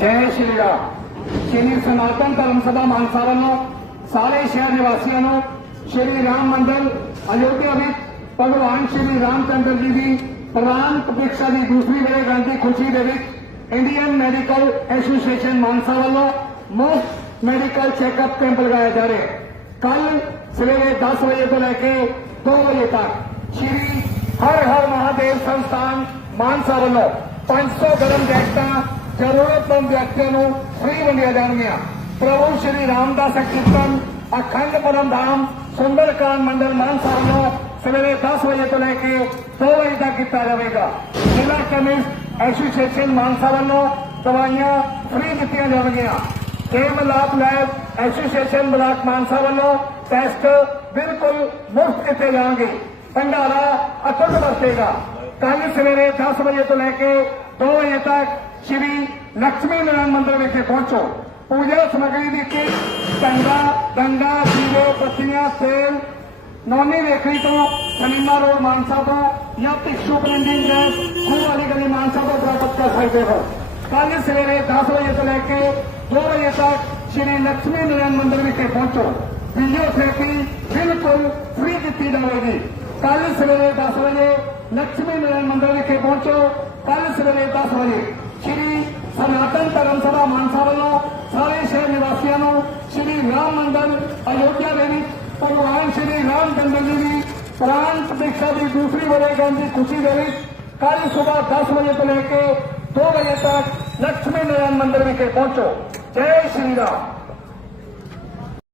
ਜੈ ਸ਼੍ਰੀ ਰਾਮ। ਸ਼੍ਰੀ ਸਨਾਤਨ ਧਰਮ ਸਭਾ ਮਾਨਸਾ ਵੱਲੋਂ ਸਾਰੇ ਸ਼ਹਿਰ ਨਿਵਾਸੀਆਂ ਨੂੰ ਸ਼੍ਰੀ ਰਾਮ ਮੰਦਿਰ, ਅਯੋਧਿਆ ਵਿੱਚ ਭਗਵਾਨ ਸ਼੍ਰੀ ਰਾਮਚੰਦਰ ਜੀ ਦੀ ਪ੍ਰਾਨ ਪ੍ਰਤਿਕਸ਼ਾ ਦੀ ਦੂਸਰੀ ਵਰ੍ਹੇਗੰਢ ਦੀ ਖੁਸ਼ੀ ਦੇ ਵਿੱਚ ਇੰਡੀਅਨ ਮੈਡੀਕਲ ਐਸੋਸੀਏਸ਼ਨ ਮਾਨਸਾ ਵੱਲੋਂ ਮੁਫਤ ਮੈਡੀਕਲ ਚੈੱਕਅਪ ਕੈਂਪ ਲਗਾਇਆ ਜਾ ਰਿਹਾ ਹੈ। ਕੱਲ ਸਵੇਰੇ 10 ਵਜੇ ਤੋਂ ਲੈ ਕੇ 2 ਵਜੇ ਤੱਕ ਸ਼੍ਰੀ ਹਰ ਹਰ ਮਹਾਦੇਵ ਸੰਸਥਾਨ ਮਾਨਸਾ ਵੱਲੋਂ 500 ਗਰਮ ਜੈਕਟਾਂ ਜ਼ਰੂਰਤਮੰਦ ਵਿਅਕਤੀਆਂ ਨੂੰ ਫ੍ਰੀ ਵੰਡੀਆਂ ਜਾਣਗੀਆਂ, ਪ੍ਰਭੂ ਸ਼੍ਰੀ ਰਾਮਦਾਸ ਕੀਰਤਨ, ਅਖੰਡ ਪਰਮਧਾਮ ਸੁੰਦਰਕਾਂਡ ਮੰਡਲ ਮਾਨਸਾ ਵੱਲੋਂ ਸਵੇਰੇ 10 ਵਜੇ ਤੋਂ ਲੈ ਕੇ 2 ਵਜੇ ਤੱਕ ਕੀਤਾ ਜਾਵੇਗਾ। ਜ਼ਿਲ੍ਹਾ ਕੈਮਿਸਟ ਐਸੋਸੀਏਸ਼ਨ ਮਾਨਸਾ ਵੱਲੋਂ ਦਵਾਈਆਂ ਫ੍ਰੀ ਦਿੱਤੀਆਂ ਜਾਣਗੀਆਂ। ਕੇਮ ਲਾਭ ਲੈਬ ਐਸੋਸੀਏਸ਼ਨ ਬਲਾਕ ਮਾਨਸਾ ਵੱਲੋਂ ਟੈਸਟ ਬਿਲਕੁਲ ਮੁਫਤ ਕੀਤੇ ਜਾਣਗੇ। ਭੰਡਾਰਾ ਅਟੁੱਟ ਵਰਤੇਗਾ। ਕੱਲ ਸਵੇਰੇ 10 ਵਜੇ ਤੋਂ ਲੈ ਕੇ 2 ਵਜੇ ਤੱਕ ਸ਼੍ਰੀ ਲక్ష్ਮੀ ਨਾਰਾਇਣ ਮੰਦਿਰ ਵਿਖੇ ਪਹੁੰਚੋ। ਪੂਜਾ ਸਮਗਰੀ ਦੀ ਕਿ ਟੰਗਾ ਡੰਗਾ ਦੀਵੇ ਬੱਤੀਆਂ ਸੇਲ। ਨੌਨੀ ਵੇਖਣੀ ਤੋਂ ਸਲੀਮਾ ਰੋਡ ਮਾਨਸਾ ਤੋਂ ਜਾਂ ਭਿਕਸ਼ੂ ਪ੍ਰਿੰਟਿੰਗ ਦੇ ਖੂਹ ਵਾਲੀ ਗਲੀ ਮਾਨਸਾ ਤੋਂ ਪ੍ਰਾਪਤ ਕਰ ਸਕਦੇ ਹੋ। ਕੱਲ ਸਵੇਰੇ 10 ਵਜੇ ਤੋਂ ਲੈ ਕੇ 2 ਵਜੇ ਤੱਕ ਸ਼੍ਰੀ ਲక్ష్ਮੀ ਨਾਰਾਇਣ ਮੰਦਿਰ ਵਿਖੇ ਪਹੁੰਚੋ। ਵੀਡੀਓ ਥੈਰੇਪੀ ਬਿਲਕੁਲ ਫ੍ਰੀ ਦਿੱਤੀ ਜਾਵੇਗੀ। ਕੱਲ ਸਵੇਰੇ 10 ਵਜੇ ਲక్ష్ਮੀ ਨਾਰਾਇਣ ਮੰਦਿਰ ਵਿਖੇ ਪਹੁੰਚੋ। ਕੱਲ ਸਵੇਰੇ 10 ਵਜੇ ਸਨਾਤਨ ਧਰਮ ਸਭਾ ਮਾਨਸਾ ਵੱਲੋਂ ਸਾਰੇ ਸ਼ਹਿਰ ਨਿਵਾਸੀਆਂ ਨੂੰ ਸ਼੍ਰੀ ਰਾਮ ਮੰਦਿਰ ਅਯੋਧਿਆ ਦੇ ਵਿੱਚ ਭਗਵਾਨ ਸ਼੍ਰੀ ਰਾਮ ਚੰਦਰ ਜੀ ਦੀ ਪ੍ਰਾਨ ਪ੍ਰਤਿਕਸ਼ਾ ਦੀ ਦੂਸਰੀ ਵਰ੍ਹੇਗੰਢ ਦੀ ਖੁਸ਼ੀ ਦੇ ਵਿੱਚ ਕੱਲ ਸਵੇਰ 10 ਵਜੇ ਤੋਂ ਲੈ ਕੇ 2 ਵਜੇ ਤੱਕ ਲక్ష్ਮੀ ਨਾਰਾਇਣ ਮੰਦਿਰ ਵਿਖੇ ਪਹੁੰਚੋ। ਜੈ ਸ਼੍ਰੀ ਰਾਮ।